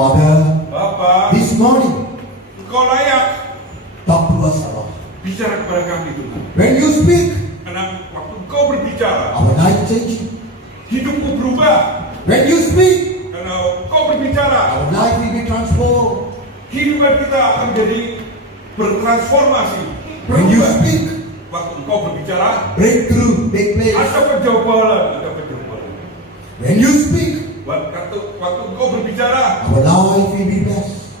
Father, Bapa, this morning, Engkau layak talk to us, Lord. bicara kepada kami Tuhan. When you speak, Karena waktu Engkau berbicara, our life change. hidupku berubah. When you speak, Karena Engkau berbicara, our life will be transformed. kehidupan kita akan jadi bertransformasi. When you Berubah. speak, Waktu Engkau berbicara, breakthrough take place. ada penjabalan, ada penjabalan. When you speak, Waktu Engkau berbicara, our life will be blessed.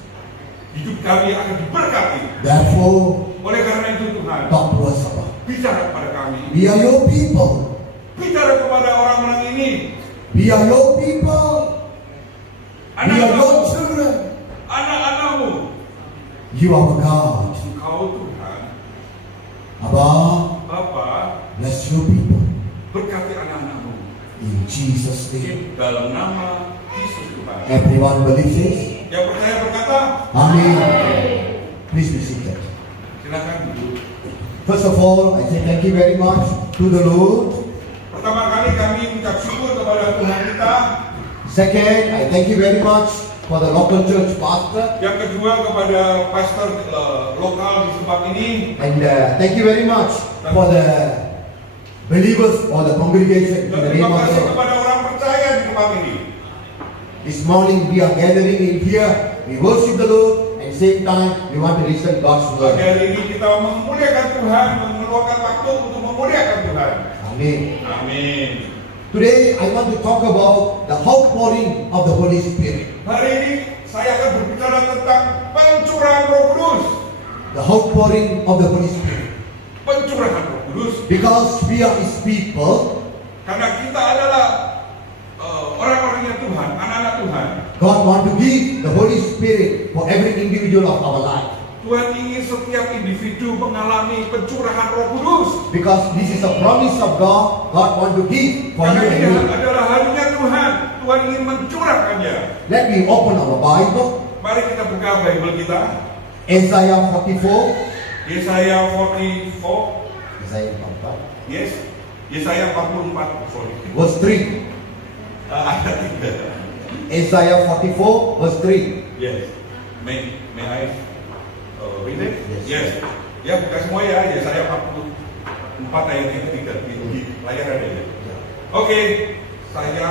hidup kami akan diberkati. Therefore, Oleh karena itu Tuhan, talk to us, Lord. bicara kepada kami. We are your people. Bicara kepada orang-orang ini. We are your people. We are your Anak-anakmu, children. anak-anakmu. You are our God. Engkau Tuhan, Abba, Bapa, bless your people. berkati anak-anakmu. In Jesus' name. Di dalam nama Yesus Tuhan. Everyone believes this? Yang percaya berkata, Amen. Please be seated. silakan duduk. First of all, I say thank you very much to the Lord. Pertama kali kami mengucap syukur kepada Tuhan kita. Second, I thank you very much for the local church pastor. Yang kedua kepada pastor lokal di tempat ini. And thank you very much for the believers or the congregation in Dan the name terima of kasih God. kepada orang percaya di tempat ini. This morning we are gathering in here. We worship the Lord and same time we want to listen God's Pagi word. hari ini kita memuliakan Tuhan, mengeluarkan waktu untuk memuliakan Tuhan. Amen. Amin. Today I want to talk about the outpouring of the Holy Spirit. Hari ini saya akan berbicara tentang pencurahan Roh Kudus. The outpouring of the Holy Spirit. Pencurahan Roh Kudus. Because we are His people, Karena kita adalah orang-orangnya Tuhan, anak-anak Tuhan. God want to give the Holy Spirit for every individual of our life. Tuhan ingin setiap individu mengalami pencurahan Roh Kudus. Because this is a promise of God, God want to give for you Karena ini and me. adalah harinya Tuhan. Tuhan ingin mencurahkannya. Let me open our Bible. Mari kita buka Bible kita. Isaiah 44. Yesaya 44. Isaiah 44. Yes. Yesaya 44. Sorry. Verse 3. Ayat 3. Isaiah 44 verse 3. Yes. May I read it? Yes. Ya, buka semua ya. Yesaya 44 ayat yang ketiga di layar ada ya. Oke. Saya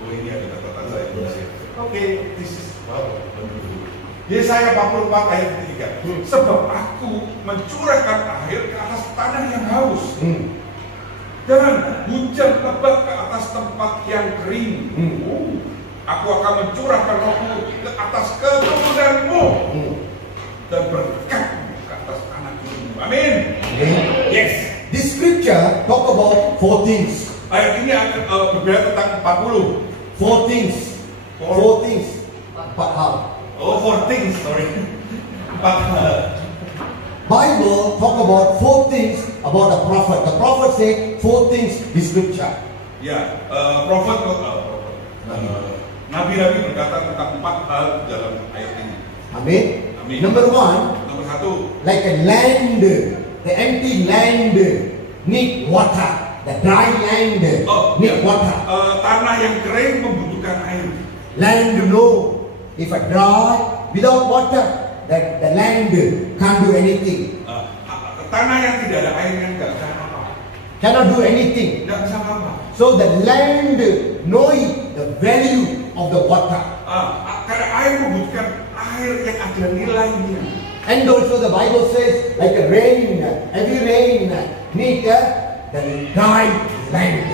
ini ada catatan saya di sini. Oke, this is wow. Yesaya 44 ayat ketiga. Sebab aku mencurahkan air ke atas tanah yang haus. Dan hujan lebat ke atas tempat yang kering. Aku akan mencurahkan rohku ke atas keturunanmu dan berkat ke atas anak-anakmu. Amin. Yes. This scripture talk about 4 things. Ayat ini akan berbicara tentang 40. 4 things. 4 things. 4 hal. Oh, 4 things, sorry. 4 hal. Bible talk about 4 things about the prophet. The prophet say 4 things in scripture. Ya, Nabi-nabi berkata tentang 4 hal dalam ayat ini. Amen. Amin. Number 1, Nomor 1, like a land, the empty land need water. The dry land need water. tanah yang kering membutuhkan air. Land know if a dry without water, that the land can't do anything. Tanah yang tidak ada airnya nggak bisa apa-apa. Cannot do anything. Nggak bisa apa-apa. So the land knowing the value of the water. Karena air membutuhkan air yang ada nilainya. And also the Bible says like a rain, every rain need the dry land.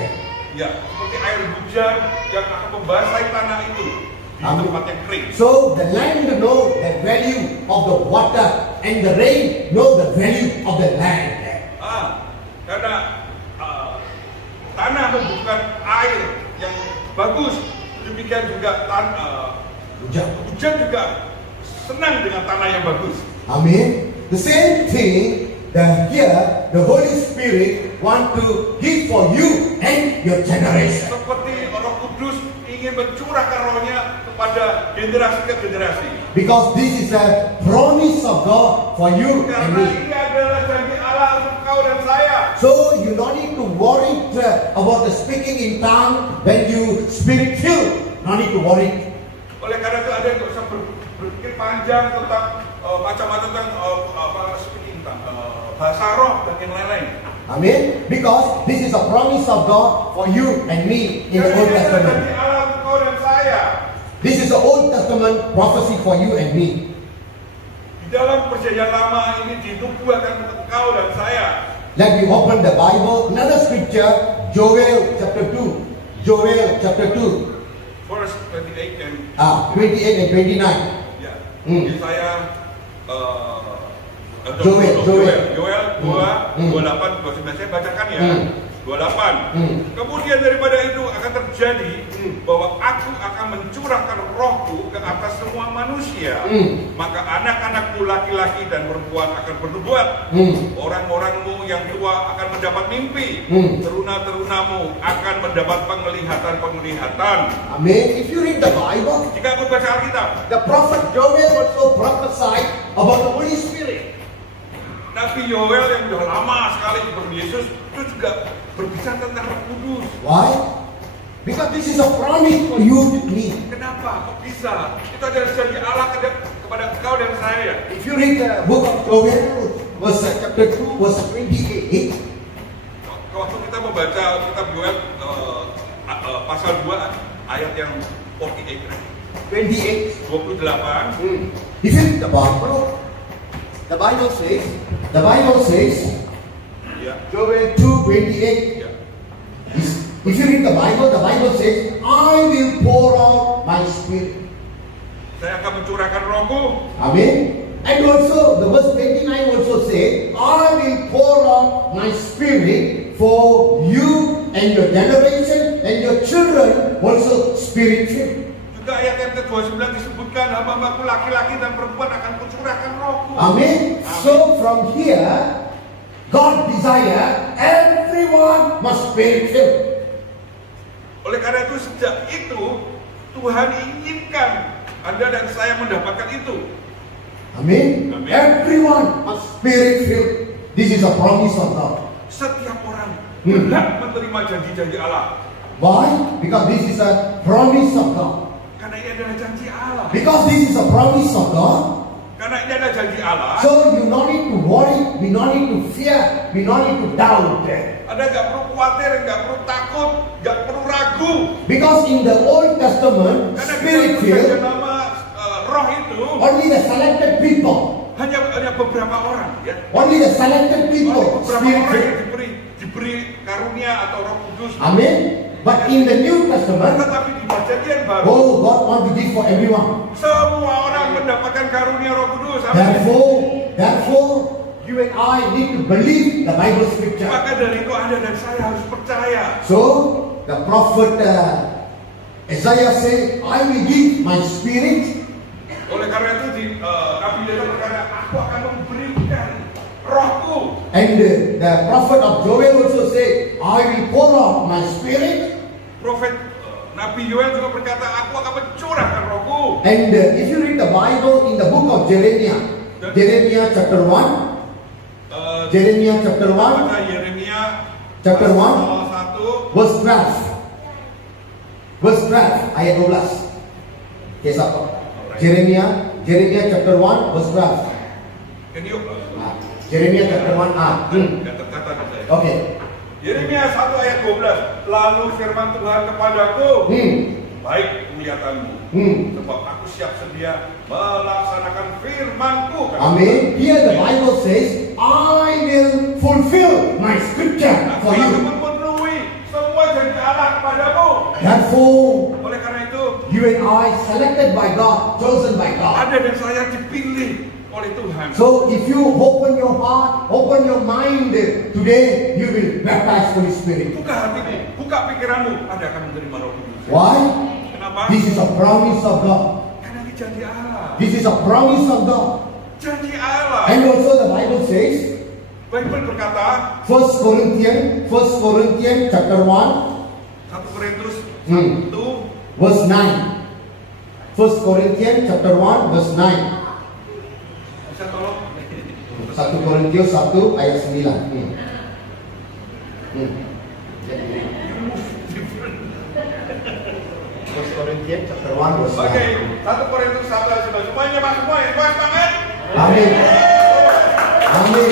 Ya, seperti air hujan yang akan membasahi tanah itu di tempat yang kering. So the land know the value of the water and the rain know the value of the land. Karena tanah membutuhkan air yang bagus, demikian juga hujan juga senang dengan tanah yang bagus. Amen. The same thing here the Holy Spirit want to give for you and your generation. Seperti Roh Kudus ingin mencurahkan rohnya kepada generasi ke generasi. Because this is a promise of God for you and Karena me. ini adalah janji Allah untuk kau dan saya. So you don't need to worry about the speaking in tongue when you spirit filled. No need to worry. Oleh karena berpikir panjang tentang macam-macam tentang bahasa roh dan yang lain-lain. Amen. Because this is a promise of God for you and me in the Old Testament. Janji Allah untuk kau dan saya. This is the Old Testament prophecy for you and me. Di dalam perjanjian lama ini dinubuatkan untuk kau dan saya. Let me open the Bible. Another scripture, Joel chapter 2. Joel chapter 2. Verse 28 and 28 and 29. ya. Hmm. Jadi saya Joel 2, 28, 29 saya bacakan ya. 28. Kemudian daripada itu akan terjadi bahwa aku akan mencurahkan rohku ke atas semua manusia. Maka anak-anakmu laki-laki dan perempuan akan bernubuat. Orang-orangmu yang tua akan mendapat mimpi. Teruna-terunamu akan mendapat penglihatan-penglihatan. Amen. If you read the Bible, Jika aku baca Alkitab, the prophet Joel also prophesied about the Holy Spirit. Nabi Yoel yang sudah lama sekali seperti Yesus itu juga berbicara tentang Roh Kudus. Why? Because this is a promise for you and me. Kenapa? Kok bisa? Itu adalah janji Allah kepada kau dan saya. If you read the book of Joel, verse chapter 2, verse 28, Waktu kita membaca kitab Yoel pasal 2 ayat yang 28, 28. If you read the Bible, the Bible says, Ya. Joel 2:28. Ya. If you read the Bible says, I will pour out my spirit. Saya akan mencurahkan rohku. Amen. And also the verse 29 also says, I will pour out my spirit for you and your generation and your children also spirit-filled. Juga ayat yang ke-29 disebutkan hamba-hambaku laki-laki dan perempuan akan kucurahkan rohku. Amen. So from here, God desire everyone must spirit-filled. Oleh karena itu sejak itu Tuhan inginkan Anda dan saya mendapatkan itu. Amen. Amen. Everyone must spirit-filled. This is a promise of God. Setiap orang berhak menerima janji-janji Allah. Why? Because this is a promise of God. Karena ini adalah janji Allah. Because this is a promise of God. Karena ini adalah janji Allah. So you don't need to worry, we don't need to fear, we don't need to doubt. Anda nggak perlu khawatir, nggak perlu takut, nggak perlu ragu. Because in the Old Testament, Karena spirit kita filled, nama roh itu only the selected people, hanya beberapa orang, ya. only the selected people, Beberapa spirit orang yang filled. diberi karunia atau Roh Kudus. Amen. But in the New Testament, Tetapi di perjanjian baru, oh, God want to give for everyone. semua orang mendapatkan karunia Roh Kudus. Amin. Therefore, you and I need to believe the Bible scripture. Maka dari itu Anda dan saya harus percaya. So the prophet Isaiah said, I will give my spirit. Oleh karena itu Nabi Yesaya berkata, aku akan memberikan rohku. And the prophet of Joel also said, I will pour out my spirit. Profet Nabi Yoel juga berkata, aku akan mencurahkan rohku. And if you read the Bible in the book of Jeremiah, Jeremiah chapter 1, Jeremiah chapter 1, Baca Yeremia chapter 1, pasal 1 verse 12, ayat 12. Okay, siapa? Jeremiah chapter 1, verse 12. Can you Jeremiah chapter 1, Nggak tercatat di saya. Okay. Yeremia 1 ayat 12. Lalu firman Tuhan kepadaku, baik penglihatanmu, sebab aku siap sedia melaksanakan firman-Ku. Amen. Here the Bible says, I will fulfill my scripture Aku for akan you. memenuhi semua janji Allah kepadamu. Therefore, Oleh karena itu, you and I selected by God, chosen by God. Anda dan saya dipilih oleh Tuhan. So if you open your heart, open your mind today, you will baptize Holy Spirit. Buka hatimu, buka pikiranmu, Anda akan menerima Roh Kudus. Why? Kenapa? This is a promise of God. Karena ini janji Allah. This is a promise of God. Janji Allah. And also the Bible says, Bible berkata, 1 Corinthians chapter 1, 1 Korintus 1 verse 9. 1 Corinthians chapter 1 verse 9. bisa tolong 1 Korintius 1 ayat 9. Corinthians chapter 1 verse 9. Oke, 1 Korintus 1 ayat 11. Semuanya Pak, semua semangat. Amin. Amin.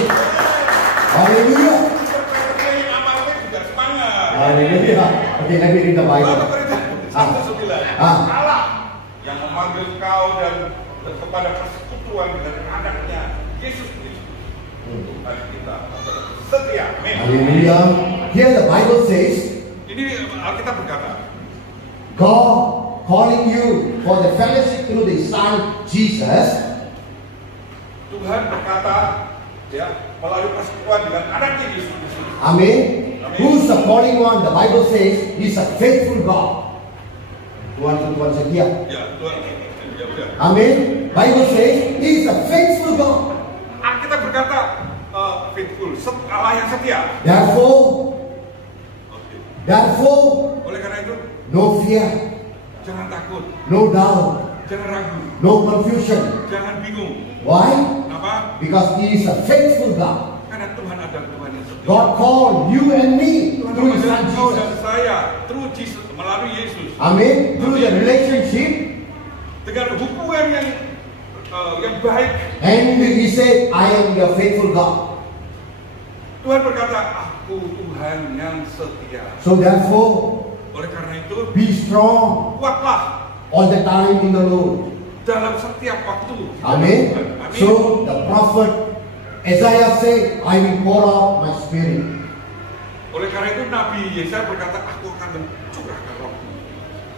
Haleluya. Seperti amalnya juga semangat. Haleluya. Oke, let me read the Bible. 1 Korintus 1:9. Allah yang memanggil kau dan kepada persekutuan dengan anaknya Yesus Kristus. Tuhan kita setia. Amin. Haleluya. Here the Bible says, Ini Alkitab berkata, God calling you for the fellowship through the Son Jesus. Tuhan berkata, ya, melalui persekutuan dengan anaknya Yesus Kristus. Amen. Amen. Who's the calling one? The Bible says He's a faithful God. Tuhan setia. Ya, Tuhan. Ya, udah. Amen. Bible says He's a faithful God. Alkitab berkata, faithful, Allah yang setia. Therefore, Oleh karena itu, no fear, jangan takut, no doubt, jangan ragu, no confusion. jangan bingung. Why? Kenapa? Because He is a faithful God. Karena Tuhan ada Tuhan yang setia. God called you and me Tuhan through His Son memanggil kau dan Jesus. saya through Jesus, melalui Yesus. Amen. Through the relationship. Dengan hubungan yang baik. And He said, I am your faithful God. Tuhan berkata, aku Tuhan yang setia. So therefore, Oleh karena itu, be strong kuatlah all the time in the Lord. dalam setiap waktu. Amen. Amin. So the prophet Isaiah said, I will pour out my spirit. Oleh karena itu Nabi Yesaya berkata, aku akan mencurahkan rohku.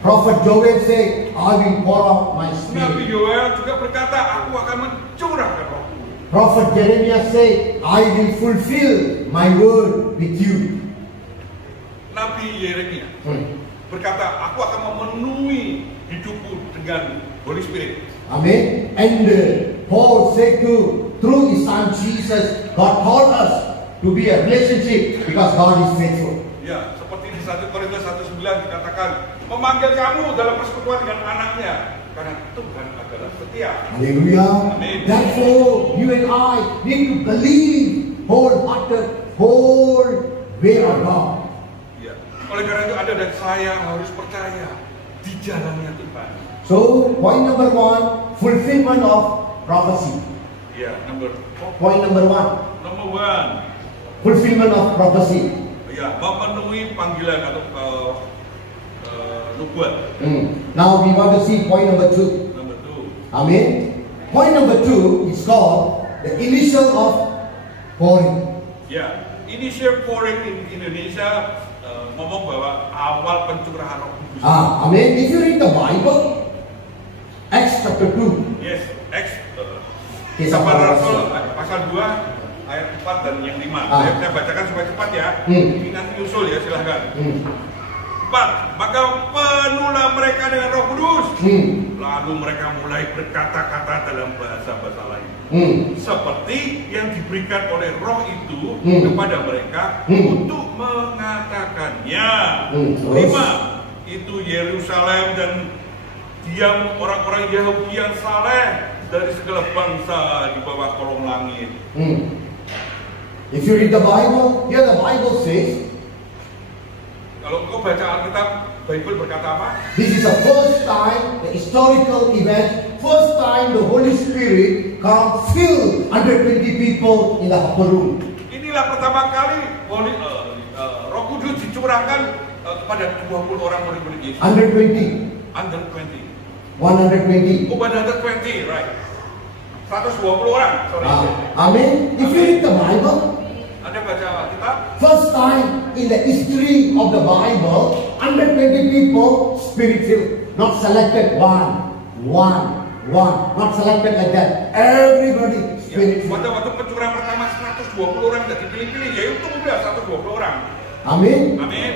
Prophet Joel said, I will pour out my Nabi spirit. Yoel juga berkata, aku akan mencurahkan rohku. Prophet Jeremiah said, I will fulfill my word with you. Nabi Yeremia berkata, aku akan memenuhi hidupku dengan Holy Spirit. Amen. And Paul said through His Son Jesus, God called us to be a relationship because God is faithful. Ya, seperti di 1 Korintus 1:9 dikatakan, memanggil kamu dalam persekutuan dengan anaknya, karena Tuhan adalah setia. Hallelujah. Amen. Therefore, you and I need to believe wholehearted, whole way of God. Ya. Oleh karena itu Anda dan saya harus percaya di jalannya Tuhan. So, point number 1, fulfillment of prophecy. Ya, Point number 1, number one, fulfillment of prophecy. ya, memenuhi panggilan atau nubuat. Now we want to see point number 2. Number two, Amen. Point number 2 is called the initial of pouring. ya, initial pouring in Indonesia ngomong bahwa awal pencurahan Roh Kudus. Amen. If you read the Bible, Acts chapter 2. Yes, Acts Kisah Kabar para Rasul Rasul. pasal 2 ayat 4 dan yang 5. Saya bacakan supaya cepat ya. Ini nanti nyusul ya, silahkan. 4. Maka penuhlah mereka dengan Roh Kudus. Lalu mereka mulai berkata-kata dalam bahasa-bahasa lain. Seperti yang diberikan oleh Roh itu kepada mereka untuk mengatakannya. 5. Itu Yerusalem dan diam orang-orang Yahudi yang saleh dari segala bangsa di bawah kolong langit. If you read the Bible, here the Bible says, Kalau kau baca Alkitab, Bible berkata apa? this is the first time, the historical event, first time the Holy Spirit come fill 120 people in the upper room. Inilah pertama kali Roh Kudus dicurahkan kepada 20 orang murid-murid Yesus. 120. 120. 120. Oh, 120, right. 120 orang, sorry. Amen. If you read the Bible, Anda baca Alkitab, first time in the history of the Bible, 120 people spirit filled, not selected one, not selected like that. Everybody spirit filled. pada waktu pencurahan pertama 120 orang tidak dipilih-pilih, yaitu udah 120 orang. Amen. Amin.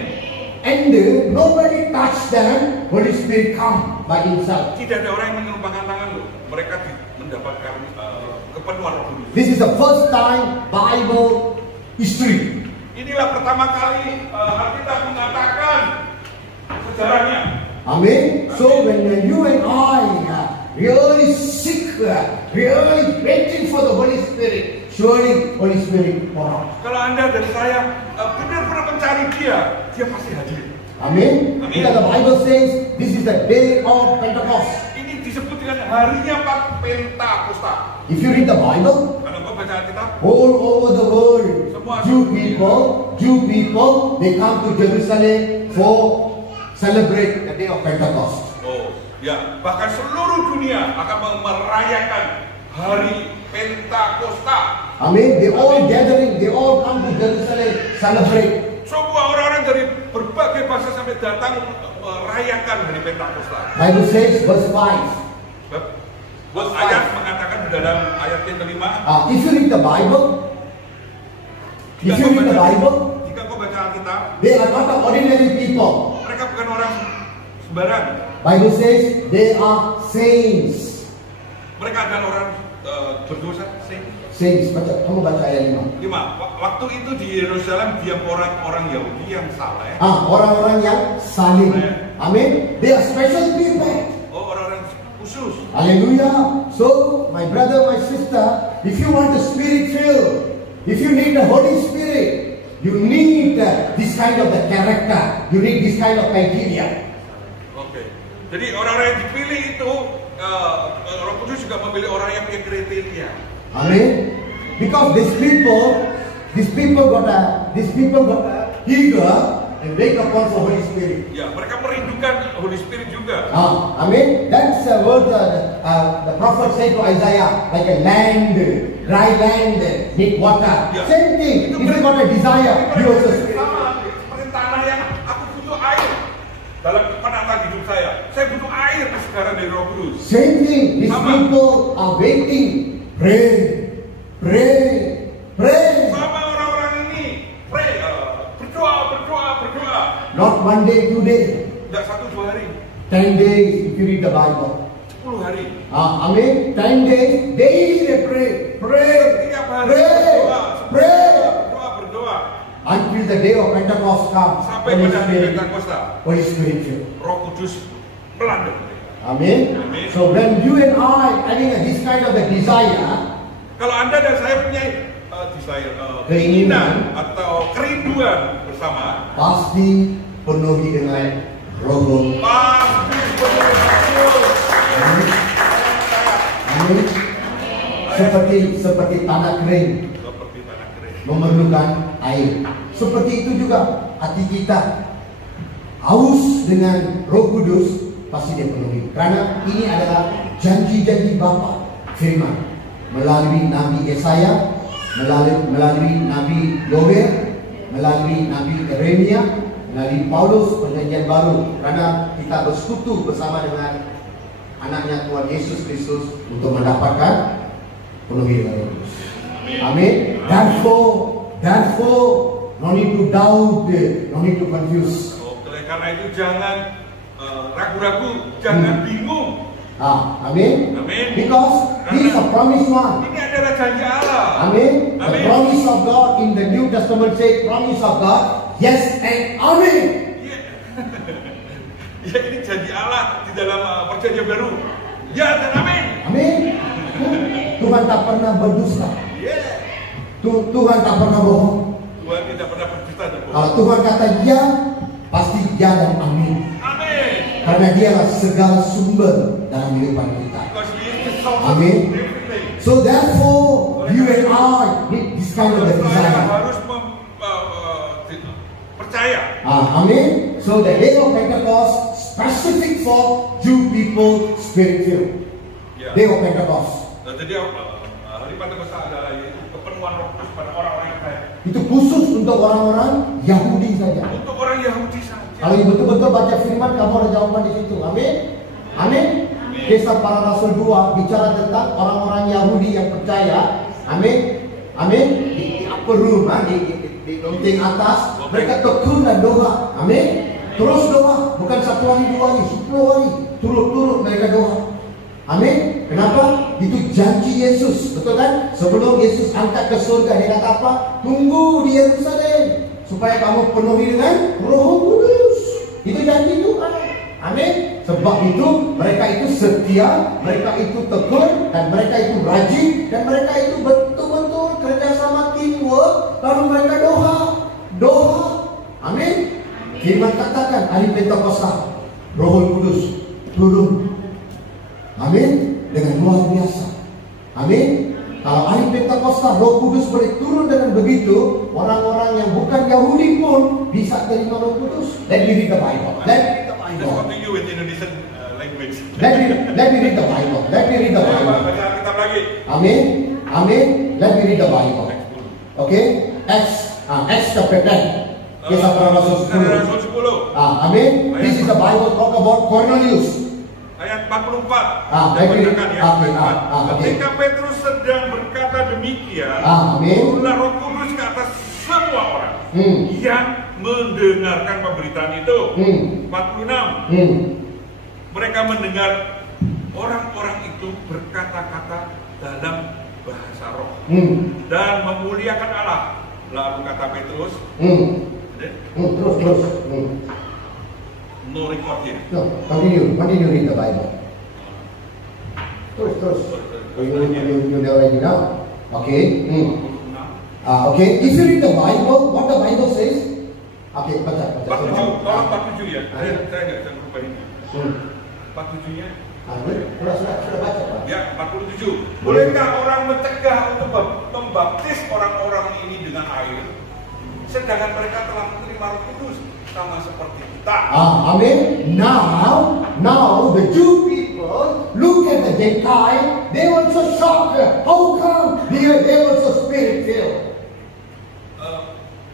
And nobody touched them. Holy Spirit come by Himself. Tidak ada orang yang menumpangkan tangan loh. Mereka mendapatkan kepenuhan Roh Kudus. This is the first time Bible history. Inilah pertama kali Alkitab mengatakan sejarahnya. Amen. So when you and I really sick, really waiting for the Holy Spirit, surely Holy Spirit pour out. Kalau Anda dan saya benar-benar mencari dia pasti hadir. Amin. Because the Bible says this is the day of Pentecost. Ini disebut dengan harinya Pentakosta. If you read the Bible, Kalau kau baca Alkitab, all over the world, Semua Jew people, they come to Jerusalem for celebrate the day of Pentecost. oh ya, bahkan seluruh dunia akan merayakan hari Pentakosta. Amen. They all gathering, they all come to Jerusalem celebrate. Semua orang-orang dari berbagai bahasa sampai datang merayakan hari Pentakosta. Bible says verse 5. Ayat mengatakan di dalam ayat yang kelima. If you read the Bible, Jika kau baca Alkitab, they are not ordinary people. mereka bukan orang sembarang. Bible says they are saints. Mereka adalah orang berdosa. Saints. Kamu baca ayat 5. Waktu itu di Yerusalem diam orang-orang Yahudi yang saleh. Orang-orang yang saleh. Amin. They are special people. Oh, orang-orang khusus. Hallelujah. So, my brother, my sister, if you want the Spirit filled, if you need the Holy Spirit, you need this kind of the character. You need this kind of criteria. Oke. Jadi orang-orang yang dipilih itu, Roh Kudus juga memilih orang yang punya kriteria. Amen. Because these people got a eager and wake upon for Holy Spirit. Ya, mereka merindukan Holy Spirit juga. Amen. That's what the prophet said to Isaiah, like a land, dry land, need water. Yeah. Same thing. If you got a desire, you also spirit. Sama, seperti tanah yang aku butuh air dalam penataan hidup saya. Saya butuh air kesegaran dari Roh Kudus. Same thing. These Sama. people are waiting. Pray. Sama orang-orang ini, pray, berdoa. Not one day, 2 days, Tidak 1-2 hari, 10 days if you read the Bible. 10 hari. Amen. 10 days, daily they pray. Setiap hari berdoa. Until the day of Pentecost comes. Sampai pada hari Pentakosta, Holy Spirit filled. Roh Kudus melanda mereka. Amen. Amen. So when you and I having this kind of a desire, Kalau Anda dan saya punya keinginan atau kerinduan bersama, pasti penuhi dengan Roh. pasti betul. Amin. Seperti tanah kering Seperti tanah kering. memerlukan air. Seperti itu juga hati kita haus dengan Roh Kudus, pasti dia penuhi. Karena ini adalah janji-janji Bapa firman melalui Nabi Yesaya, melalui Nabi Yoel, melalui Nabi Yeremia, melalui Paulus perjanjian baru. Karena kita bersekutu bersama dengan anaknya Tuhan Yesus Kristus untuk mendapatkan penuhi dengan Roh Kudus. Amin. Therefore, no need to doubt, no need to confuse. Oleh karena itu jangan ragu-ragu, jangan bingung. Amin. Amin. Because he is a promised one. Ini adalah janji Allah. Amin. The Amin. promise of God in the New Testament say promise of God, yes and amen. Ya, ini janji Allah di dalam perjanjian baru. Ya dan amin. Amin. Tuhan tak pernah berdusta. Yeah. Tuhan tak pernah bohong. Tuhan tidak pernah berdusta dan bohong. Kalau Tuhan kata ya, pasti ya dan amin. Amin. Karena dialah segala sumber dalam kehidupan kita. Because he is the source of Amin. everything. So therefore, you and I need this kind of a Saya desire. harus percaya. Amen. So the day of Pentecost specific for Jew people, spirit filled. Ya. Day of Pentecost. Jadi hari Pentakosta adalah yaitu kepenuhan Roh Kudus pada orang-orang yang kaya. Itu khusus untuk orang-orang Yahudi saja. Untuk orang Yahudi saja. Kalau betul-betul baca firman, kamu ada jawaban di situ. Amin. Amin. Kisah para Rasul 2 bicara tentang orang-orang Yahudi yang percaya. Amin. Amin. Di upper room, di lantai atas, mereka tekun dan doa. Amin. Terus doa, bukan 1 hari 2 hari, 10 hari, turut-turut mereka doa. Amin. Kenapa? Itu janji Yesus, betul kan? Sebelum Yesus angkat ke surga, dia kata apa? Tunggu di Yerusalem supaya kamu penuhi dengan Roh Kudus. Itu janji Tuhan. Amin. Sebab itu mereka itu setia, mereka itu tekun, dan mereka itu rajin, dan mereka itu betul-betul kerjasama teamwork. Lalu mereka doa. Amin. Firman katakan hari Pentakosta, Roh Kudus turun. Amin. Dengan luar biasa. Amin. Kalau hari Pentakosta Roh Kudus boleh turun dengan begitu, orang-orang yang bukan Yahudi pun bisa terima Roh Kudus. Let me read the Bible. Let's continue with Indonesian language. Let me read the Bible. Let me read the Bible. Baca Alkitab lagi. Amin. Amin. Let me read the Bible. Okay. Acts chapter 10. Kisah para Rasul 10. Amin. This is the Bible talk about Cornelius. Ayat 44. Ketika Ketika Petrus sedang berkata demikian, turunlah Roh Kudus ke atas semua orang yang mendengarkan pemberitaan itu. 46. Mereka mendengar orang-orang itu berkata-kata dalam bahasa roh dan memuliakan Allah. Lalu kata Petrus, terus. no record here. No, continue read the Bible. Terus. You already know. Okay. Okay. If you read the Bible, what the Bible says? Okay, baca. 47 ya. Saya nggak lupa ini. 47-nya. Sudah baca, Pak. Ya, 47. Bolehkah orang mencegah untuk membaptis orang-orang ini dengan air, sedangkan mereka telah menerima Roh Kudus sama seperti kita? Amen. Now the Jew people look at the Gentile. They also shocked. How come they also spirit filled?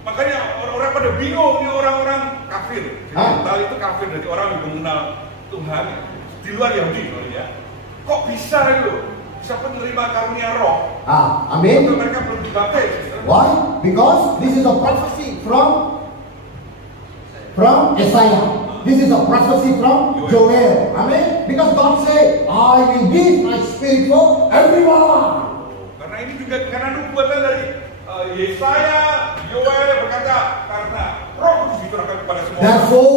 Makanya orang-orang pada bingung, ini orang-orang kafir. Gentile itu kafir, dari orang yang mengenal Tuhan di luar Yahudi, ya. Kok bisa itu? Bisa menerima karunia roh? Amin. Untuk mereka belum dibaptis. Why? Because this is a prophecy from Isaiah. This is a prophecy from Joel. Amen. Because God said, I will give my spirit for everyone. Karena ini juga karena nubuatan dari Yesaya, Yoel berkata, karena Roh Kudus diturunkan kepada semua. Therefore,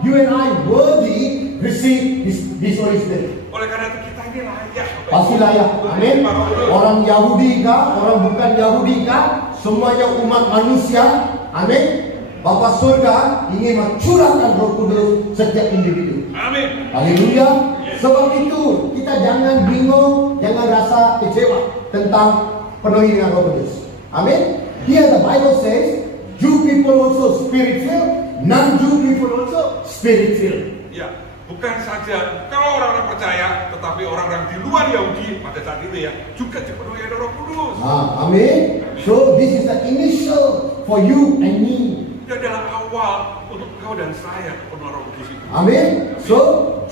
you and I worthy receive this Holy Spirit. Oleh karena itu kita ini layak. Pasti layak. Amin. Orang Yahudi kah, orang bukan Yahudi kah, semuanya umat manusia. Amin. Bapa surga ingin mencurahkan Roh Kudus setiap individu. Amin. Haleluya. Sebab itu kita jangan bingung, jangan rasa kecewa tentang penuhi dengan Roh Kudus. Amin. Here the Bible says, Jew people also spirit filled, non-Jew people also spirit filled. Ya, bukan saja kalau orang-orang percaya, tetapi orang-orang di luar Yahudi pada saat itu ya juga dipenuhi oleh Roh Kudus. Amin. So this is the initial for you and me. Itu adalah awal untuk kau dan saya penuh Roh Kudus itu. Amin. So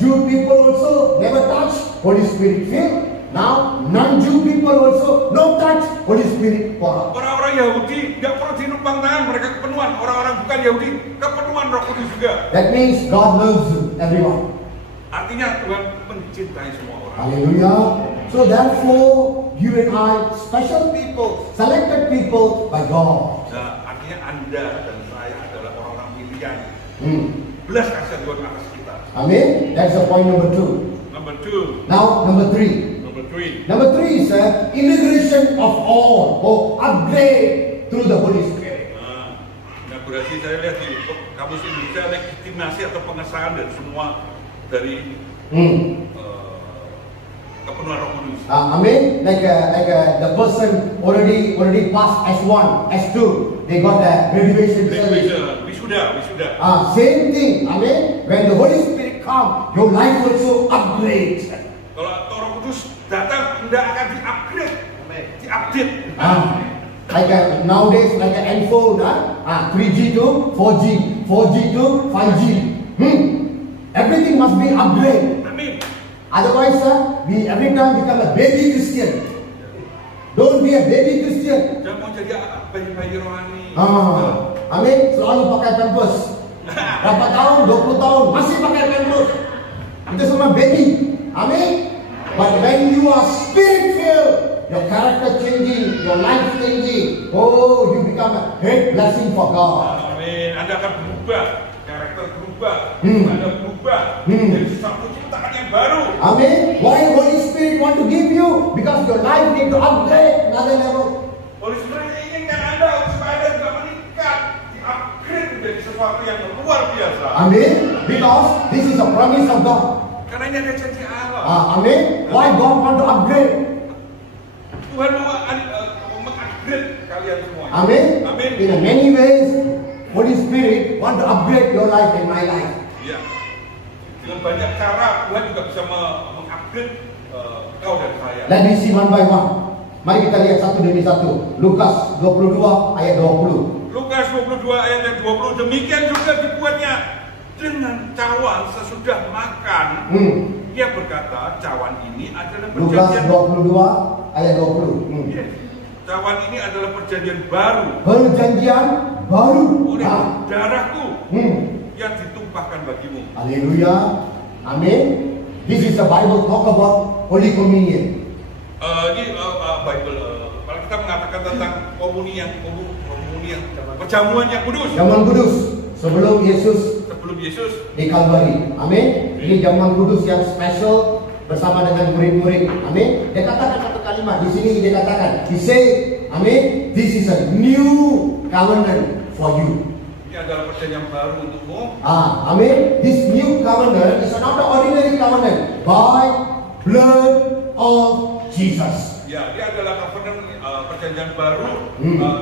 Jew people also never touch Holy Spirit filled. Now non-Jew people also no touch Holy Spirit pour. Orang-orang Yahudi nggak perlu dinumpang tangan, mereka kepenuhan. Orang-orang bukan Yahudi kepenuhan Roh Kudus juga. That means God loves everyone. Artinya Tuhan mencintai semua orang. Hallelujah. So therefore, you and I, special people, selected people by God. Nah, artinya Anda dan saya adalah orang-orang pilihan. Belas kasih Tuhan atas kita. Amen. That's the point number 2. Number 2. Now number 3. Number 3 is integration of all or upgrade through the Holy Spirit. Nah, berarti saya lihat di kamus Indonesia legitimasi atau pengesahan dari semua dari kepenuhan Roh Kudus. Amen. Like the person already passed S1, S2, they got the graduation certificate. Wisuda. Same thing. Amen. When the Holy Spirit comes, your life also upgrade. Kalau Roh Kudus datang, tidak akan di-upgrade, di-update. Like nowadays, like an N-phone, 3G to 4G, 4G to 5G. Everything must be upgraded. Amin. Otherwise, we every time become a baby Christian. Don't be a baby Christian. Jangan mau jadi bayi-bayi rohani. Amin. Selalu pakai pampers. Berapa tahun? 20 tahun masih pakai pampers. Itu semua baby. Amin. But when you are spirit filled, your character changing, your life changing. Oh, you become a great blessing for God. Amin. Anda akan berubah, karakter berubah, Anda berubah dari satu ciptaan yang baru. Amin. Why Holy Spirit want to give you? Because your life need to upgrade another level. Holy Spirit inginkan Anda supaya Anda juga meningkat, di-upgrade menjadi sesuatu sesuatu yang luar biasa. Amen. Because this is a promise of God. Karena ini ada janji Allah. Amen. Why God want to upgrade? Tuhan mau mengupgrade kalian semua. Amen. Amin. In many ways, Holy Spirit want to upgrade your life and my life. Iya. Dengan banyak cara Tuhan juga bisa mengupgrade kau dan saya. Let me see one by one. Mari kita lihat satu demi satu. Lukas 22 ayat 20. Lukas 22 ayat 20, demikian juga dibuatnya dengan cawan sesudah makan. Dia berkata, cawan ini adalah Lukas perjanjian 22 ayat 20. Yes. Cawan ini adalah perjanjian baru. Perjanjian baru. Oleh darahku yang ditumpahkan bagimu. Haleluya. Amin. This is the Bible talk about Holy Communion. Ini Bible kalau kita mengatakan tentang komuni yang perjamuan yang kudus. Jamuan kudus sebelum Yesus di Kalvari. Amin. Ini jamuan kudus yang special bersama dengan murid-murid. Amin. Dia katakan satu kalimat di sini, dia katakan, he say, amin, this is a new covenant for you. Ini adalah perjanjian baru untukmu. Amin. This new covenant is not an ordinary covenant by blood of Jesus. Ya, dia adalah covenant perjanjian baru,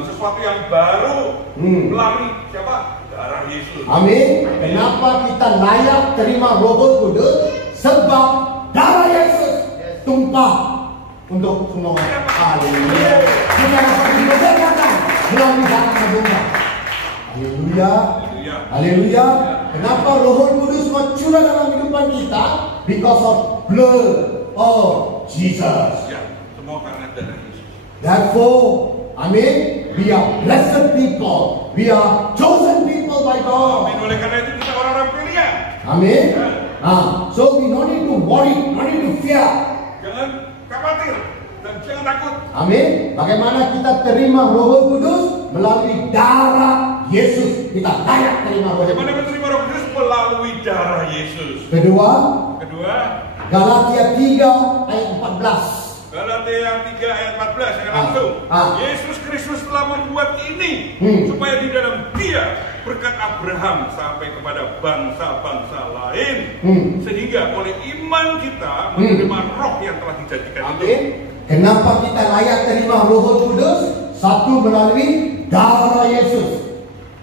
sesuatu yang baru melalui siapa? Darah Yesus. Amin. Kenapa kita layak terima Roh Kudus? Sebab darah Yesus tumpah untuk semua orang. Haleluya. Kita dapat dimerdekakan melalui darah tumpah. Haleluya. Haleluya. Kenapa Roh Kudus mencurah dalam kehidupan kita? Because of blood of Jesus. Ya, semua karena darah Yesus. Therefore, amen, we are blessed people. We are chosen people by God. Amin. Oleh karena itu kita orang-orang pilihan. Amin. So we don't need to worry, don't need to fear. Jangan khawatir dan jangan takut. Amin. Bagaimana kita terima Roh Kudus? Melalui darah Yesus. Kita layak terima Roh Bagaimana Kudus. menerima Roh Kudus? Melalui darah Yesus. Kedua, Kedua, Galatia 3 ayat 14. Galatia 3 ayat 14 yang langsung. Yesus Kristus telah membuat ini supaya di dalam Dia berkat Abraham sampai kepada bangsa-bangsa lain, sehingga oleh iman kita menerima Roh yang telah dijanjikan itu. Amin. Kenapa kita layak terima Roh Kudus? Satu, melalui darah Yesus.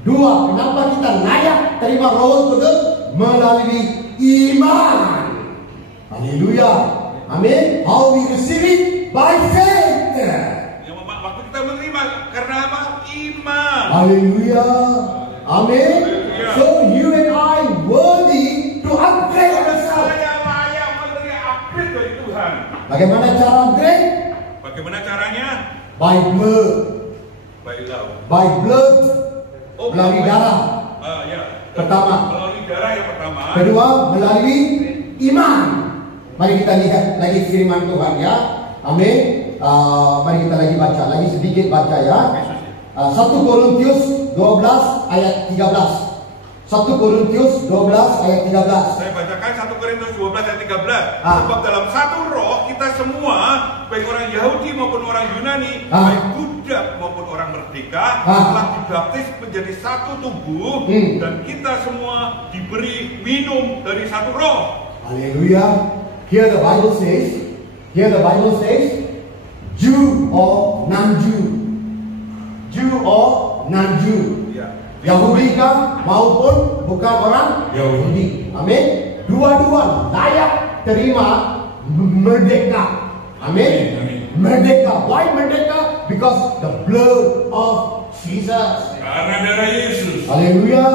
Dua, kenapa kita layak terima Roh Kudus? Melalui iman. Haleluya. Amin. How we receive it? By faith. Yang waktu kita menerima karena apa? Iman. Haleluya. Amin. So you and I worthy to upgrade ourselves. Saya layak menerima upgrade dari Tuhan. Bagaimana cara upgrade? Bagaimana caranya? By blood. By love. By blood. Melalui darah. Ya. Pertama. Melalui darah yang pertama. Kedua, melalui iman. Mari kita lihat lagi firman Tuhan ya. Amin. Mari kita lagi baca, lagi sedikit baca ya. 1 Korintius 12 ayat 13. 1 Korintius 12 ayat 13. Saya bacakan 1 Korintus 12 ayat 13. Sebab dalam satu roh kita semua, baik orang Yahudi maupun orang Yunani, baik budak maupun orang merdeka, telah dibaptis menjadi satu tubuh, dan kita semua diberi minum dari satu roh. Haleluya. Here the Bible says, Jew or non-Jew. Jew or non-Jew. Ya. Yahudi kah maupun bukan orang Yahudi. Amin. Dua-dua layak terima merdeka. Amin. Merdeka. Why merdeka? Because the blood of Jesus. Karena darah Yesus. Haleluya.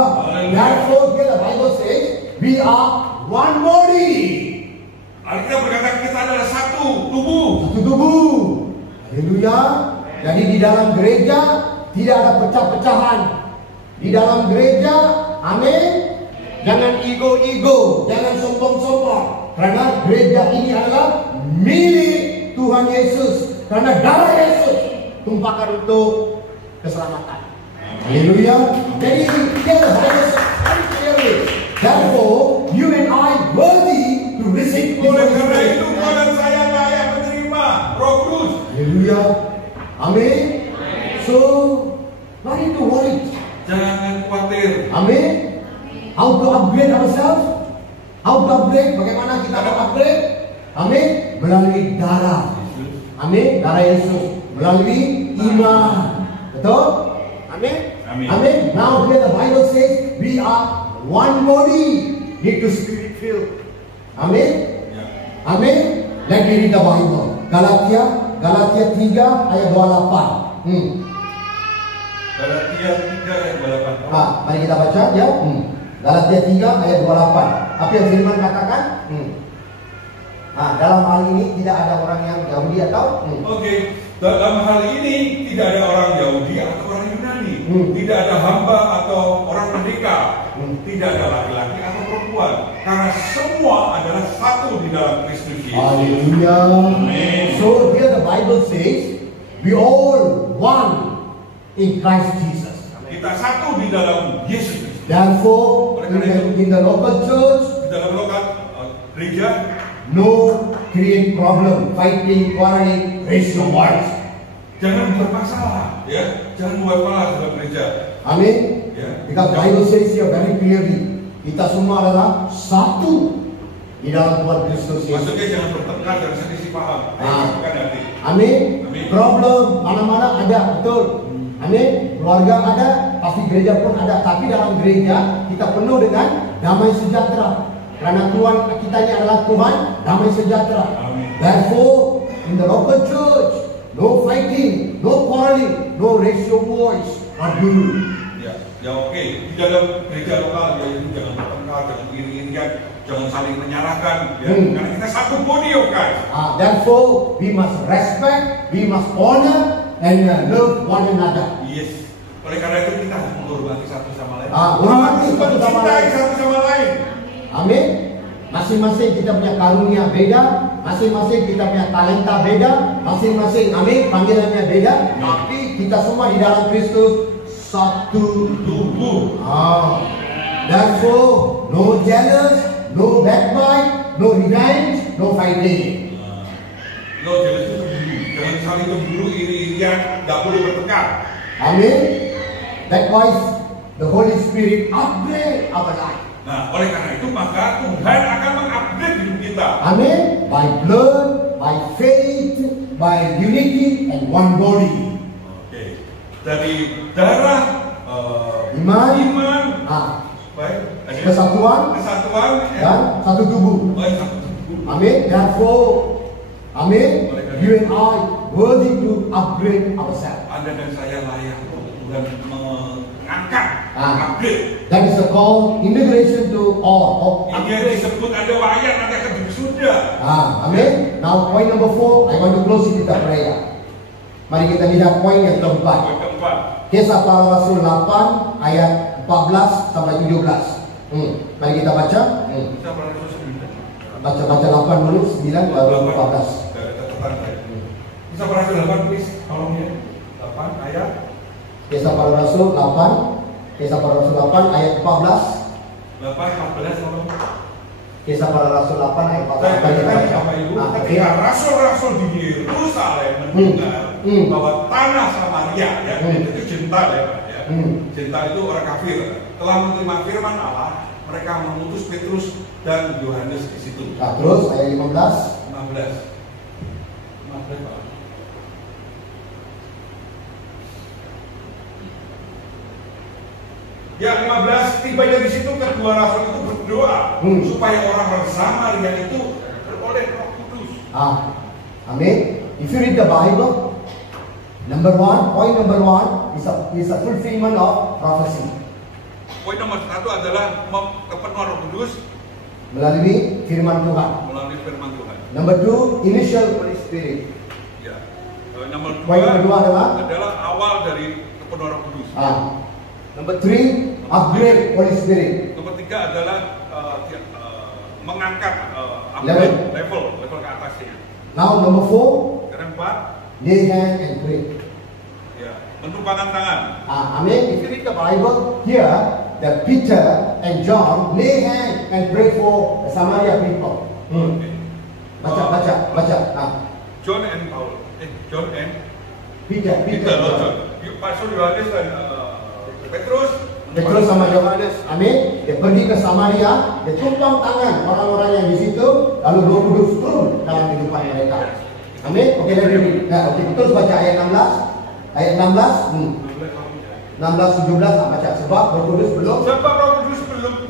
Therefore, here the Bible says, we are one body. Alkitab berkata kita adalah satu tubuh. Satu tubuh. Haleluya. Jadi di dalam gereja tidak ada pecah-pecahan. Di dalam gereja, amin. Jangan ego-ego, jangan sombong-sombong. Karena gereja ini adalah milik Tuhan Yesus. Karena darah Yesus tumpahkan untuk keselamatan. Haleluya. Jadi kita harus very clearly. Therefore, you and I worthy to receive. Oleh karena itu kau dan saya layak menerima Roh Kudus. Haleluya. Amin. So, mari to worry. Jangan khawatir. terakhir. Amin. How to upgrade ourselves? How to upgrade? Bagaimana kita mau upgrade? Amin. Melalui darah. Amin. Darah Yesus. Melalui iman. Betul? Amin. Amin. Amin. Now here the Bible says we are one body. Need to spirit filled. Amin. Ya. Amin. Let me read the Bible. Galatia 3 ayat 28. Galatia 3 ayat 28. Mari kita baca ya. Galatia 3 ayat 28. Apa yang firman katakan? Dalam hal ini tidak ada orang yang Yahudi atau Oke, dalam hal ini tidak ada orang Yahudi atau orang Yunani, tidak ada hamba atau orang merdeka, tidak ada laki-laki atau perempuan, karena semua adalah satu di dalam Kristus Yesus. Hallelujah. Amen. So here the Bible says we all one in Christ Jesus. Kita satu di dalam Yesus Kristus. Therefore, in the local church, Di dalam lokal gereja, no create problem, fighting, quarreling, raise your voice. jangan buat masalah, ya, jangan buat masalah dalam gereja. Amin. Ya. Because Bible says here very clearly, kita semua adalah satu di dalam Tuhan Kristus Yesus. Maksudnya jangan bertengkar, jangan selisih paham. Bukan hati. Amin. Amin. Problem mana-mana ada, betul. Amin. Keluarga ada, pasti gereja pun ada. Tapi dalam gereja kita penuh dengan damai sejahtera. Karena Tuhan kita ini adalah Tuhan damai sejahtera. Amin. Therefore, in the local church, no fighting, no quarreling, no raise your voice, not good. Ya oke. Di dalam gereja lokal ya itu jangan bertengkar, jangan iri-irian, jangan saling menyalahkan, ya. Karena kita satu body of Christ. Therefore, we must respect, we must honor, and love one another. Yes. Oleh karena itu kita harus menghormati satu sama lain. Hormati satu sama Mencintai lain. satu sama lain. Amin. Masing-masing kita punya karunia beda, masing-masing kita punya talenta beda, masing-masing amin panggilannya beda, tapi kita semua di dalam Kristus satu tubuh. Therefore, no jealous, no backbite, no revenge, no fighting. Lo jangan cemburu, jangan saling cemburu, iri-irian, nggak boleh bertengkar. Amin. Likewise, the Holy Spirit upgrade our life. Nah, oleh karena itu maka Tuhan akan mengupgrade hidup kita. Amin. By blood, by faith, by unity and one body. Oke. Dari darah, Iman, baik, kesatuan, dan satu tubuh. satu tubuh. Amin. Therefore, amin. You and I worthy to upgrade ourselves. Anda dan saya layak untuk Tuhan mengangkat, upgrade. That is the call integration to all. Ini disebut ada wayang nanti akan sudah. Amin. Now point number 4, I want to close it with a prayer. Mari kita lihat poin yang keempat. Poin keempat. Kisah Para Rasul 8 ayat 14 sampai 17. Mari kita baca. Kita berlaku sebentar. Baca 8 dulu, 9 baru 14. Dari catatan saya. Bisa berlaku 8 please, tolong ya. 8 ayat. Kisah Para Rasul 8. Kisah Para Rasul 8 ayat 14. 14 tolong. Kisah Para Rasul 8 ayat 14. Saya Mari kita katakan baca. sama ibu, ketika rasul-rasul di Yerusalem mendengar bahwa tanah Samaria, ya, itu Gentile ya Pak, ya. Gentile itu orang kafir, telah menerima firman Allah, mereka mengutus Petrus dan Yohanes di situ. Terus ayat 15. 15 Pak. Ya 15, tibanya di situ kedua rasul itu berdoa supaya orang-orang Samaria itu beroleh Roh Kudus. Amin. If you read the Bible, point number one is a fulfillment of prophecy. Poin nomor 1 adalah kepenuhan Roh Kudus melalui firman Tuhan. melalui firman Tuhan. Number 2, initial Holy Spirit. Ya. Nomor 2 Poin kedua adalah awal dari kepenuhan Roh Kudus. Number 3, upgrade Holy Spirit. Nomor 3 adalah mengangkat level ke atasnya. Now number 4, Yang keempat, lay hand and pray. ya, menumpangkan tangan. Amen. If you read the Bible here, that Peter and John lay hand and pray for the Samaria people. Baca. John and Paul. John and Peter. John. Pastor Yohanes dan Petrus Petrus sama Yohanes, amin. Dia pergi ke Samaria, dia tumpang tangan orang-orang yang di situ, lalu Roh Kudus turun dalam kehidupan mereka. Amin. Oke, oke, terus baca ayat 16. Ayat 16, 16, 17, baca. Sebab Roh Kudus belum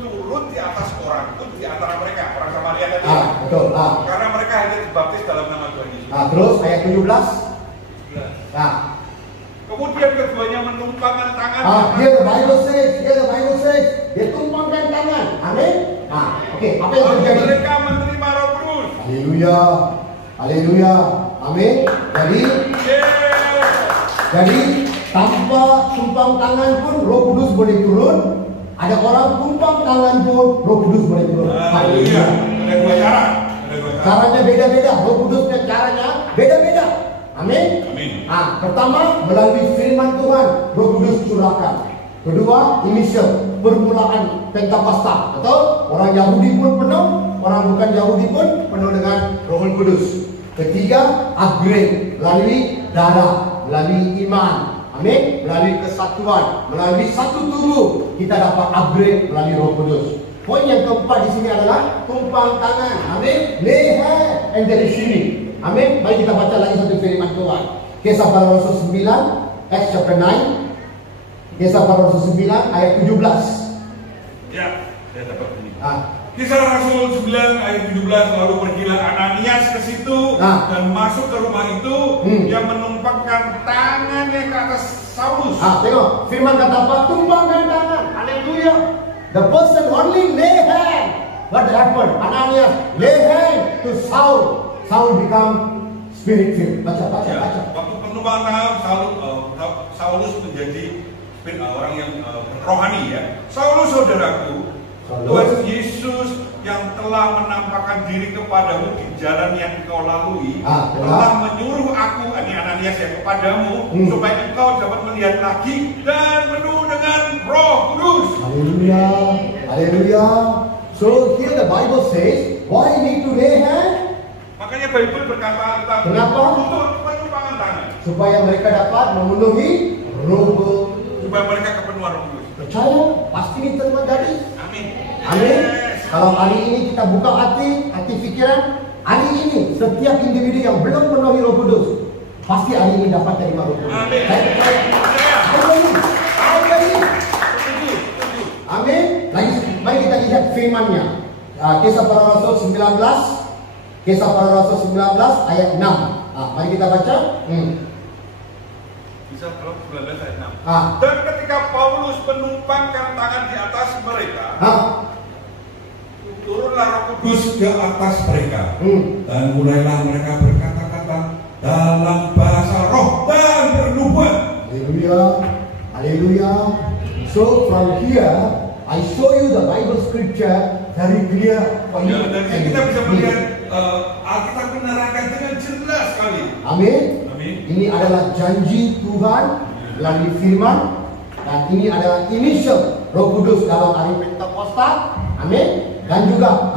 turun di atas orang itu di antara mereka, orang Samaria tadi. Betul. Karena mereka hanya dibaptis dalam nama Tuhan Yesus. Terus ayat 17. Kemudian keduanya menumpangkan tangan. Here the Bible says, dia tumpangkan tangan. Amin. Oke, apa yang terjadi? Mereka menerima Roh Kudus. Haleluya. Amin. Jadi tanpa tumpang tangan pun Roh Kudus boleh turun. Ada orang tumpang tangan pun Roh Kudus boleh turun. Haleluya. Ada dua cara. Caranya beda-beda. Roh Kudusnya caranya beda-beda. Amin. Pertama melalui firman Tuhan, Roh Kudus curahkan. Kedua, initial permulaan Pentakosta. Betul? Orang Yahudi pun penuh, orang bukan Yahudi pun penuh dengan Roh Kudus. Ketiga, upgrade melalui darah, melalui iman. Amin. Melalui kesatuan, melalui satu tubuh kita dapat upgrade melalui Roh Kudus. Poin yang keempat di sini adalah tumpang tangan. Amin. Lay hand and dari sini. Amin. Mari kita baca lagi satu firman Tuhan. Kisah Para Rasul 9, Acts chapter 9. Kisah Para Rasul 9 ayat 17. Ya, saya dapat ini. Kisah Rasul 9 ayat 17, lalu pergilah Ananias ke situ dan masuk ke rumah itu. Dia menumpangkan tangannya ke atas Saulus. Tengok, firman kata apa? Tumpangkan tangan. Haleluya. The person only lay hand. What happened? Ananias lay hand to Saul. Saul become spirit filled. Baca. Waktu penumpang tangan Saulus menjadi orang yang rohani ya. Saulus saudaraku, Tuhan Yesus yang telah menampakkan diri kepadamu di jalan yang engkau lalui, telah menyuruh aku, ini Ananias ya, kepadamu, supaya engkau dapat melihat lagi dan penuh dengan Roh Kudus. Haleluya. So here the Bible says, why need to lay hand? Makanya Bible berkata kenapa? Untuk penumpangan tangan. Supaya mereka dapat memenuhi Roh. Supaya mereka kepenuhan Roh Kudus. Percaya, pasti ini terjadi. Amin. Yes. Kalau hari ini kita buka hati pikiran, hari ini setiap individu yang belum penuhi Roh Kudus, pasti hari ini dapat terima Roh Kudus. Amin. Amin. Mari kita lihat firman-Nya. Kisah Para Rasul 19. Kisah Para Rasul 19 ayat 6. Mari kita baca. Kisah 19 ayat 6. Dan ketika Paulus menumpangkan tangan di atas mereka, turunlah Roh Kudus ke atas mereka, dan mulailah mereka berkata-kata dalam bahasa roh dan bernubuat. Haleluya. So from here I show you the Bible scripture very clear for you. Dan kita bisa melihat Alkitab menerangkan dengan jelas sekali. Amin. Ini adalah janji Tuhan melalui firman, dan ini adalah initial Roh Kudus dalam hari Pentakosta. Amin. Dan juga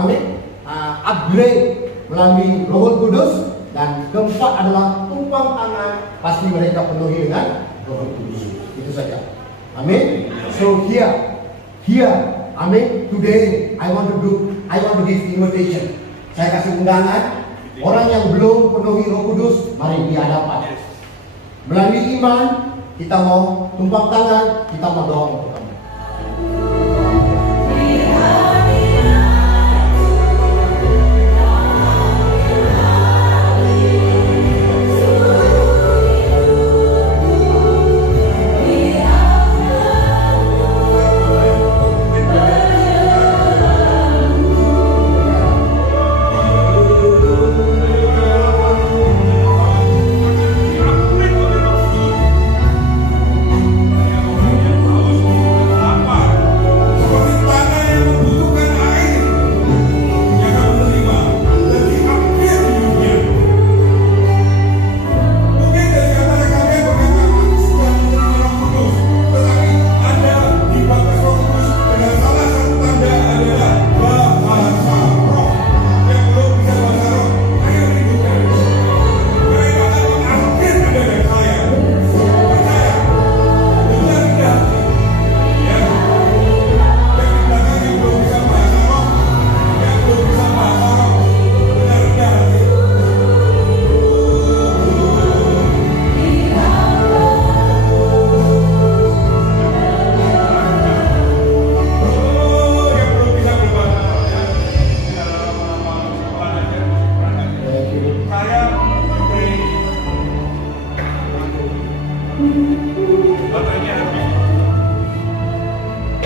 upgrade melalui Roh Kudus. Dan keempat adalah tumpang tangan, pasti mereka penuhi dengan Roh Kudus. Itu saja. Amin. So here, amin. Today I want to give invitation. Saya kasih undangan. Orang yang belum penuhi Roh Kudus, mari di hadapan. Melalui iman, kita mau tumpang tangan, kita mau doa untuk kamu.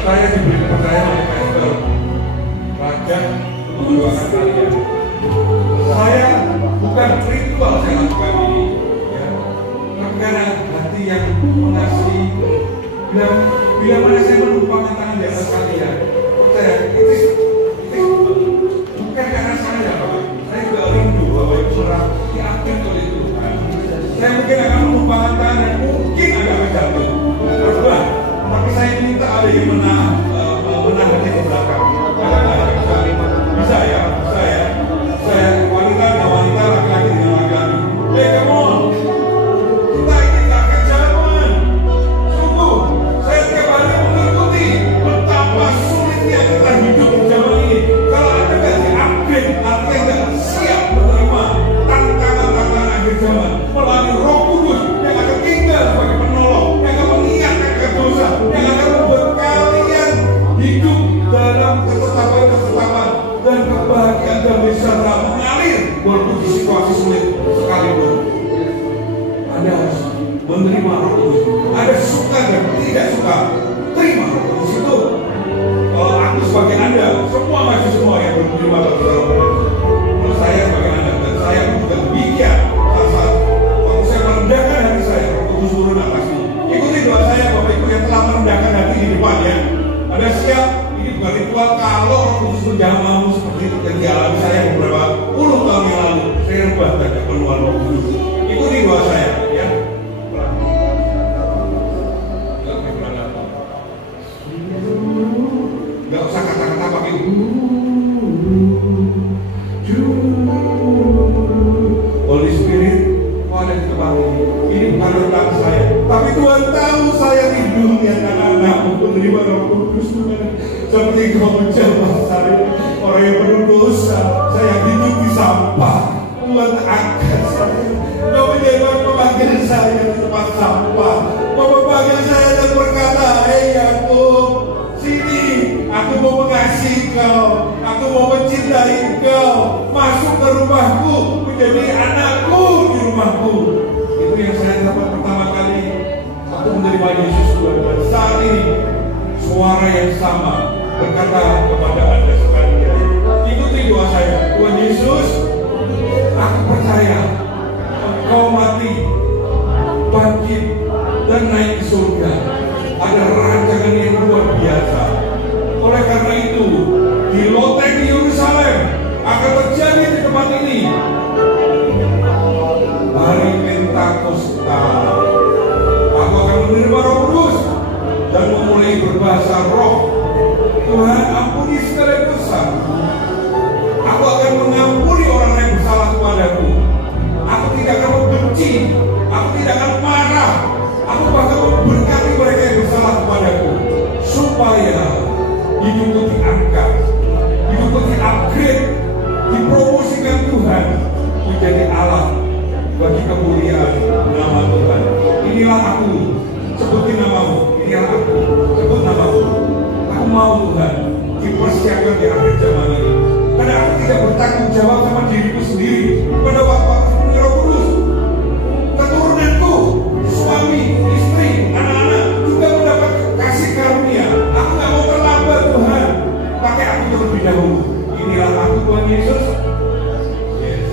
saya diberi kepercayaan oleh pastor raja untuk mendoakan kalian. Saya bukan ritual saya lakukan ini, ya. Tapi karena hati yang mengasihi. Bila mana saya menumpangkan tangan di atas kalian, percaya itu bukan karena saya, Bapak. Saya juga rindu Bapak Ibu Saudara diatur oleh Tuhan. Saya mungkin akan menumpangkan tangan yang mungkin agak jatuh, tapi saya minta ada yang menahan di belakang. Bisa ya, saya wanita dengan wanita, laki-laki dengan laki-laki. Hey, come on. Kita ini gak kejaman. Sungguh, saya tiap hari mengikuti betapa sulitnya kita hidup di zaman ini. Kalau Anda gak di-upgrade, artinya gak siap menerima tantangan-tantangan akhir zaman melalui Roh Kudus yang akan tinggal sebagai penolong, yang akan mengingatkan ke dosa, yang akan membuat kalian hidup dalam ketetapan dan kebahagiaan dan sejahtera mengalir walaupun di situasi sulit sekalipun. Anda harus menerima Roh Kudus. Ada suka dan tidak suka, terima Roh Kudus itu. Kalau aku sebagai Anda, semua yang menerima Roh Kudus. Menurut saya sebagai Anda dan saya juga demikian. Saat waktu saya merendahkan hati saya, Roh Kudus turun atasmu. Ikuti doa saya, Bapak Ibu yang telah merendahkan hati di depannya. Ada siap? Ini bukan ritual. Kalau Roh Kudus menjamahmu seperti itu yang dialami saya beberapa puluh tahun yang lalu, saya rubah dan kepenuhan Roh Kudus. Ikuti doa saya, ya. Gak usah kata-kata pakai Holy Spirit, kau ada di tempat ini. Ini bukan tentang saya, tapi Tuhan tahu saya rindu lihat anak-anakmu menerima Roh Kudus. Seperti kau menjamah saya, orang yang penuh dosa, saya hidup di sampah. Tuhan angkat saya. Kau menjadi memanggil saya di tempat sampah. Kau memanggil saya dan berkata, hei Yakub, sini, aku mau mengasihi kau, aku mau mencintai kau, masuk ke rumahku, menjadi anakku di rumahku. Itu yang saya dapat pertama kali aku menerima Yesus Tuhan. Dan saat ini suara yang sama berkata kepada Anda sekalian, ikuti doa saya. Tuhan Yesus, aku percaya Engkau mati, bangkit, dan naik ke surga. Ada rancangan yang luar biasa. Oleh karena itu, di loteng di Yerusalem akan terjadi di tempat ini hari Pentakosta. Aku akan menerima Roh Kudus dan memulai berbahasa roh. Tuhan, ampuni segala dosa. Aku akan mengampuni orang yang bersalah kepadaku. Aku tidak akan membenci. Aku tidak akan marah. Aku bahkan memberkati mereka yang bersalah kepadaku, supaya hidupku diangkat, hidupku di-upgrade, dipromosikan Tuhan menjadi alat bagi kemuliaan nama Tuhan. Inilah aku, sebutin namamu. Inilah aku, sebut namamu. Aku mau Tuhan dipersiapkan di akhir zaman ini, karena aku tidak bertanggung jawab sama diriku sendiri. Pada waktu aku dipenuhi Roh Kudus, keturunanku, suami, istri, anak-anak juga mendapat kasih karunia. Aku gak mau terlambat Tuhan, pakai aku terlebih dahulu. Inilah aku Tuhan Yesus. Yes.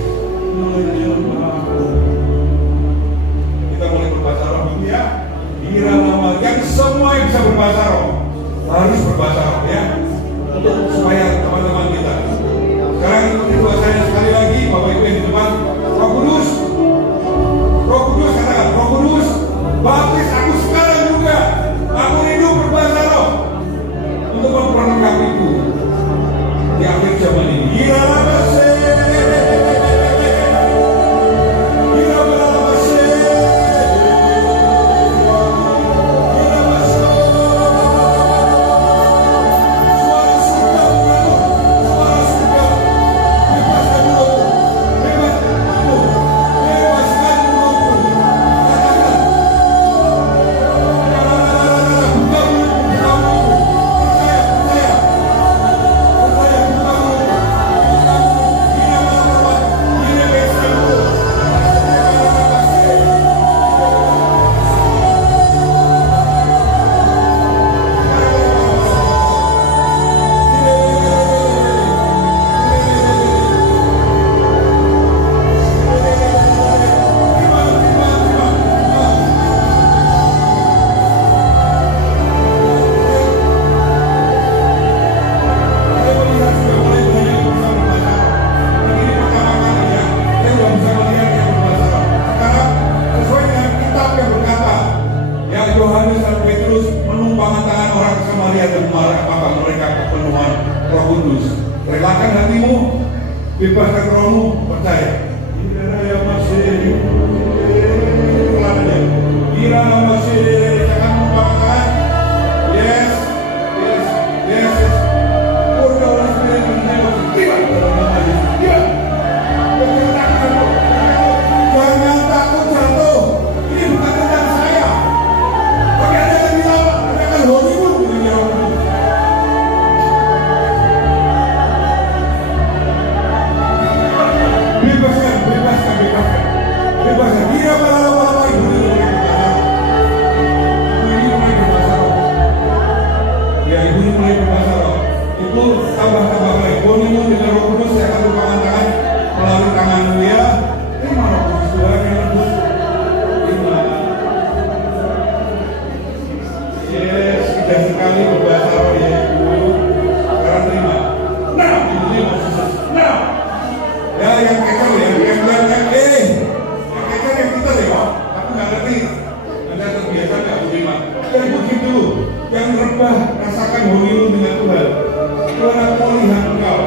Kita mulai berbahasa roh dulu ya. Kira nama yang semua yang bisa berbahasa roh harus berbahasa roh ya, untuk supaya teman-teman kita. Sekarang ikuti doa saya sekali lagi, Bapak Ibu yang di depan. Roh Kudus, Roh Kudus, katakan Roh Kudus, baptis aku sekarang juga. Aku rindu berbahasa roh untuk memperlengkapiku di akhir zaman ini. Maria dan Papa mereka kepenuhan Roh Kudus. Relakan hatimu, bebaskan rohmu, percaya. Ya masih, pelan aja. Kira masih, jangan lupa tangan. Yes. Udah orang Spirit menjawab. Jangan takut jatuh. Ini bukan tentang saya. Bagi Anda yang bilang, Anda akan Hollywood dengan Roh Kudus. Bebaskan. Dia malah ibu ini mulai berbahasa roh. Ya, ibu ini mulai berbahasa roh. Itu tambah baik. Bonimu dengan Roh Kudus, saya akan lupakan tangan melalui tangan dia. Terima Roh Kudus Tuhan yang lembut. Terima. Yes, tidak sekali berbahasa roh ya ibu. Sekarang terima. Nah, ibu ini mau susah. Nah, ya yang kekel ya, yang kita ya, aku nggak ngerti. Anda terbiasa nggak terima? Yang begitu, yang rebah, rasakan hunimu dengan Tuhan. Tuhan akan melihat engkau.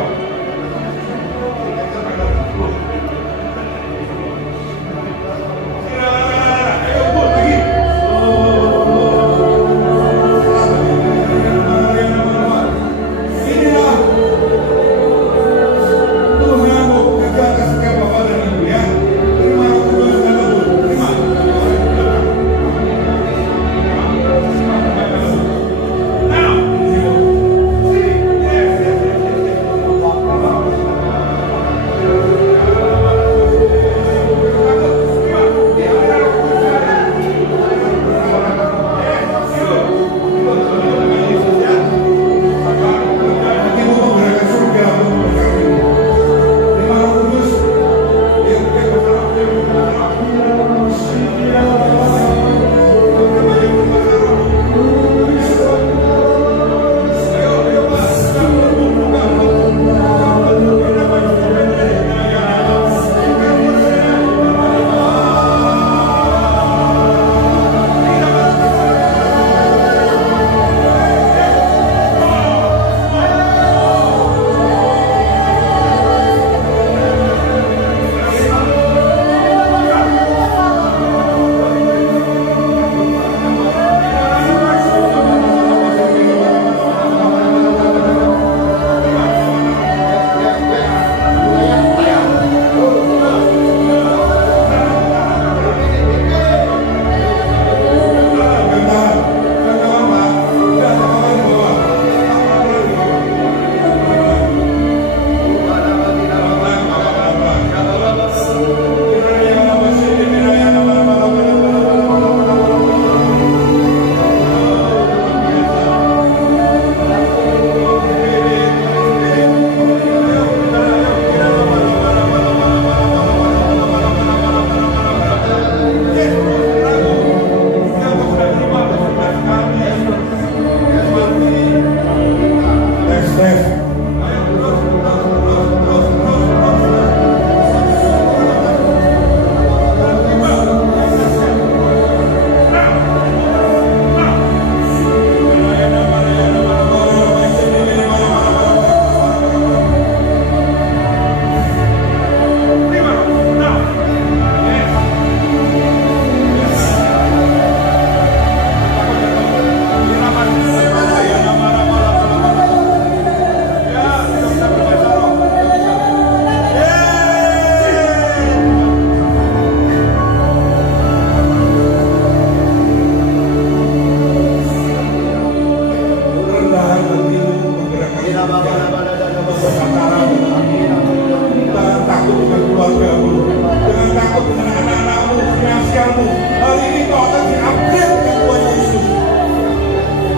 Hari ini kau akan di-upgrade dengan Tuhan Yesus.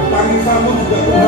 Tangisanmu juga Tuhan